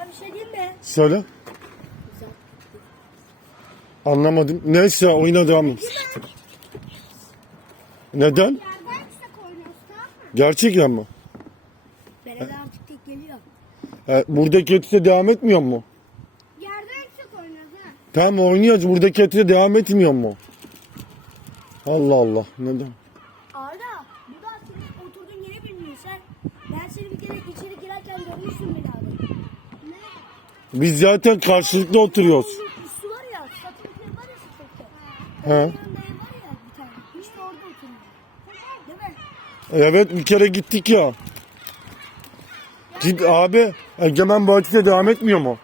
Ben bir şey diyeyim mi? Söyle. Anlamadım. Neyse oyuna devam et. Neden? Yerden kısa oynuyoruz tamam mı? Gerçekten mi? Belediye artık tek geliyor. E, buradaki ötüse devam etmiyor mu? Yerden kısa oynuyoruz ha. Tamam oynuyoruz. Buradaki ötüse devam etmiyor mu? Allah Allah. Neden? Arda, bu da senin oturduğun yeri bilmiyorsun sen. Ben seni bir kere içeri girerken görmüştüm beni abi. Biz zaten karşılıklı oturuyoruz. Üstü var ya, satılıkları var ya satılıkları. He. Onun yanında ev var ya bir tane. İşte orada oturuyor. Değil mi? Evet bir kere gittik ya. Git abi. Egemen ötüse devam etmiyor mu?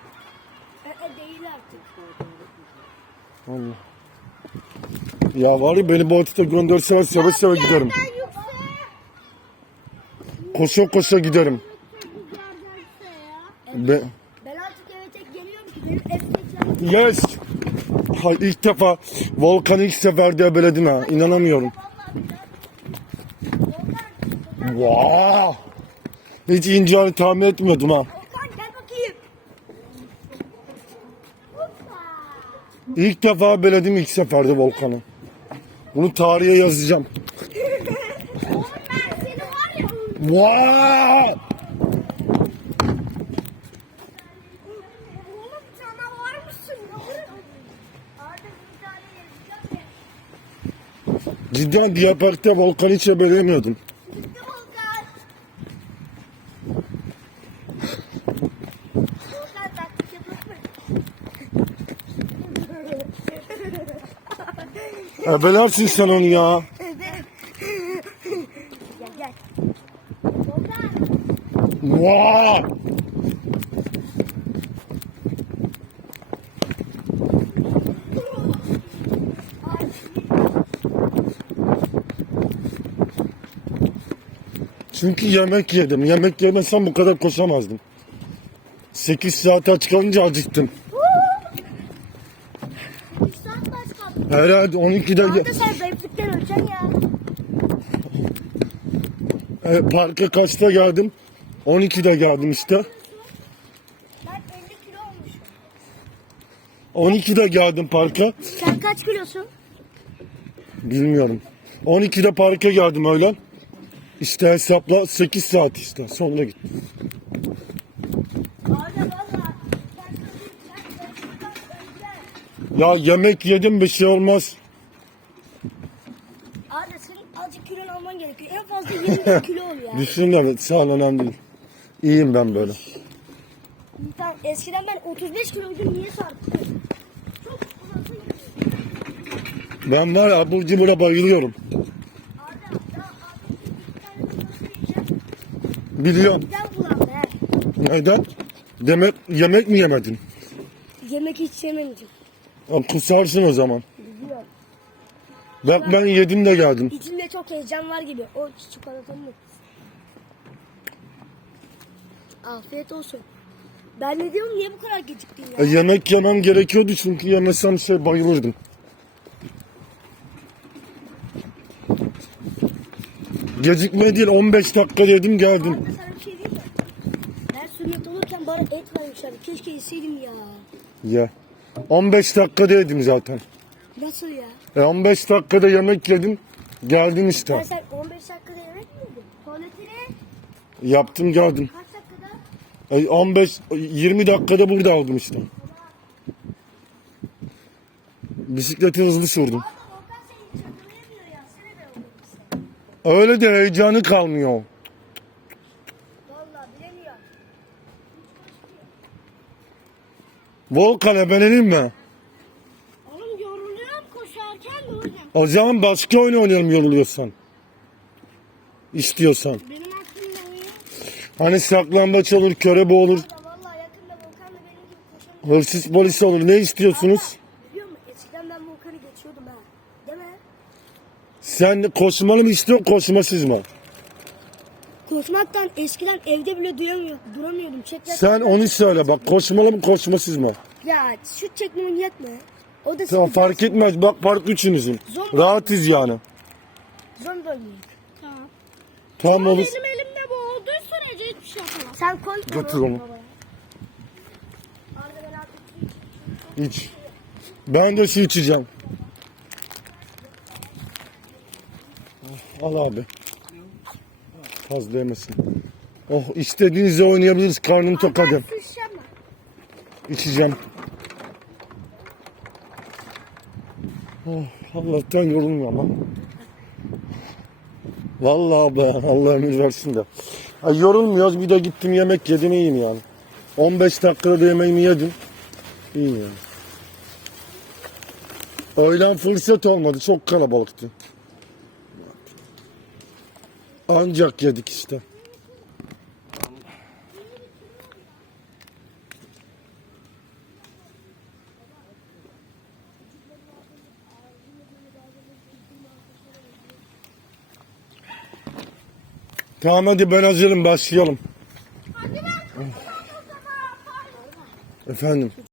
E, e, değil artık. Allah. Ya var ya beni ötüse gönderseler seve seve giderim. Ben yoksa... Koşa koşa giderim. Yerden Be Ben artık eve tek geliyorum ki benim ev yes. Hay ilk defa Volkan'ı ilk seferde beledin ha. İnanamıyorum. Wow. Hiç ineceğini tahmin etmiyordum ha. İlk defa beledim ilk seferde Volkan'ı. Bunu tarihe yazacağım. Oğlum ben seni var ya. Wow. Oğlum canavar mısın? Arda bir tane yazacağım ya. Cidden diğer parkta Volkan'ı hiç beğenmiyordum. Volkan. Volkan? Ebelersin sen onu ya. Gel gel. Volkan. Wow. Çünkü yemek yedim. Yemek yemesem bu kadar koşamazdım. 8 saat aç kalınca acıktım. Herhalde 12'de Arda ge- sen zayıflıktan öleceksin ya. e, parka kaçta geldim? 12'de geldim işte. Ben 50 kilo olmuşum. 12'de geldim parka. Sen kaç kilosun? Bilmiyorum. 12'de parka geldim öğlen. İşte hesapla 8 saat işte. Sonra öleceksin. Ya yemek yedim bir şey olmaz. Arda senin azıcık kilon alman gerekiyor. En fazla 20 kilo ol ya. Düşün evet sağ ol önemli değil. İyiyim ben böyle. Tamam, eskiden ben 35 kiloydum niye sardım? Ben var ya abur cubura bayılıyorum. Arda daha abi bir tane nasıl yiyeceğim? Biliyorum. Gel bulan be. Neden? Demek yemek mi yemedin? Yemek hiç yemeyeceğim. Ya kusarsın o zaman. Biliyorum. Bak ben yedim de geldim. İçimde çok heyecan var gibi. O çikolatanın etkisi. Afiyet olsun. Ben ne diyorum niye bu kadar geciktin E, ya? yemek yemem gerekiyordu çünkü yemesem şey bayılırdım. Gecikme değil 15 dakika dedim geldim. Arda sana bir şey diyeyim mi? Ben sünnet olurken bana et vermişlerdi. Keşke yeseydim ya. Ya. 15 dakika dedim zaten. Nasıl ya? E 15 dakikada yemek yedim. Geldin Ben işte. sen 15 dakikada yemek mi yedin? Tuvaletine Yaptım geldim. kaç dakikada? E, 15 20 dakikada burada aldım işte. Bisikleti hızlı sürdüm. Öyle de heyecanı kalmıyor. Valla bilemiyorum. Volkan ebeleneyim mi? Oğlum yoruluyorum koşarken de öyle. O zaman başka oyun oynayalım yoruluyorsan. İstiyorsan. Benim aklımda iyi. Hani saklambaç olur, körebe olur, Da valla yakında Volkan da benim gibi koşamıyor. hırsız polis olur. Ne istiyorsunuz? Biliyor musun? Eskiden ben Volkan'ı geçiyordum ha. Değil mi? Sen koşmalı mı istiyorsun, koşmasız mı? Koşmaktan eskiden evde bile duramıyor, duramıyordum. Çekler Sen onu söyle bak, koşmalı mı, koşmasız mı? Ya şut çekmemin yetme. O da Tamam fark etmez, bak park üçünüzün. Zombi. Rahatız yani. Zombi oynayayım. Tamam. Tamam olur. elimde bu olduğu sürece hiçbir şey yapamam. Sen koy. Götür onu. İç. Ben de su içeceğim. Al abi. Fazla yemesin. Oh istediğinizde oynayabiliriz. Karnım tok hadi. İçeceğim. Oh, Allah'tan yorulmuyor ama. Vallahi abla ya, Allah ömür versin de. Ay yorulmuyoruz bir de gittim yemek yedim iyiyim yani. 15 dakikada da yemeğimi yedim. İyi yani. Öğlen fırsat olmadı çok kalabalıktı. Ancak yedik işte. Tamam hadi ben hazırım başlayalım. Efendim.